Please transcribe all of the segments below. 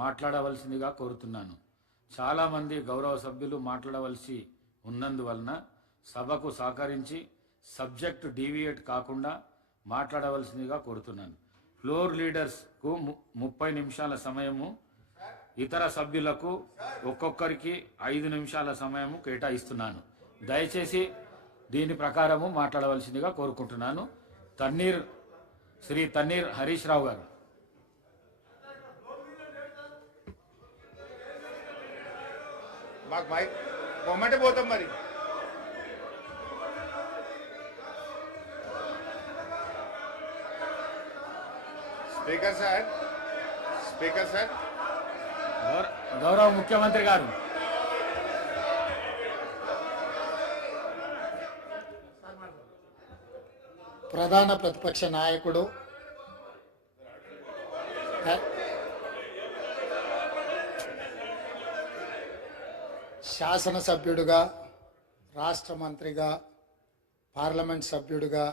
మాట్లాడవలసిందిగా కోరుతున్నాను. చాలామంది గౌరవ సభ్యులు మాట్లాడవలసి ఉన్నందువలన సభకు సహకరించి సబ్జెక్టు డీవియేట్ కాకుండా మాట్లాడవలసిందిగా కోరుతున్నాను. ఫ్లోర్ లీడర్స్కు 30 నిమిషాల సమయము, ఇతర సభ్యులకు ఒక్కొక్కరికి 5 నిమిషాల సమయము కేటాయిస్తున్నాను. దయచేసి దీని ప్రకారము మాట్లాడవలసిందిగా కోరుకుంటున్నాను. శ్రీ తన్నీర్ హరీష్ రావు గారు. మాకు మైక్ బొమ్మంటే పోతాం మరి. Speaker sir, speaker sir. గౌరవ ముఖ్యమంత్రి గారు. ప్రధాన ప్రతిపక్ష నాయకుడు శాసనసభ్యుడిగా, రాష్ట్ర మంత్రిగా, పార్లమెంట్ సభ్యుడిగా,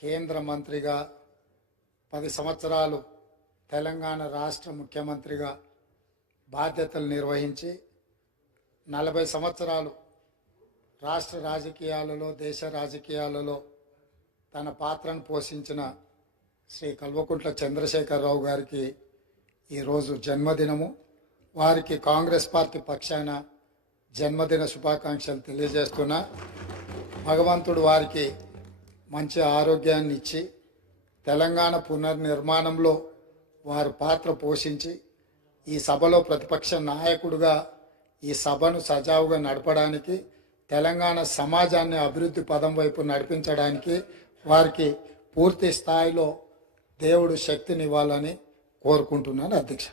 కేంద్ర మంత్రిగా 10 సంవత్సరాలు తెలంగాణ రాష్ట్ర ముఖ్యమంత్రిగా బాధ్యతలు నిర్వహించి 40 సంవత్సరాలు రాష్ట్ర రాజకీయాలలో, దేశ రాజకీయాలలో తన పాత్రను పోషించిన శ్రీ కల్వకుంట్ల చంద్రశేఖరరావు గారికి ఈరోజు జన్మదినము. వారికి కాంగ్రెస్ పార్టీ పక్షాన జన్మదిన శుభాకాంక్షలు తెలియజేస్తున్నా. భగవంతుడు వారికి మంచి ఆరోగ్యాన్ని ఇచ్చి తెలంగాణ పునర్నిర్మాణంలో వారు పాత్ర పోషించి ఈ సభలో ప్రతిపక్ష నాయకుడిగా ఈ సభను సజావుగా నడపడానికి, తెలంగాణ సమాజాన్ని అభివృద్ధి పదం వైపు నడిపించడానికి వారికి పూర్తి స్థాయిలో దేవుడు శక్తినివ్వాలని కోరుకుంటున్నాను అధ్యక్ష.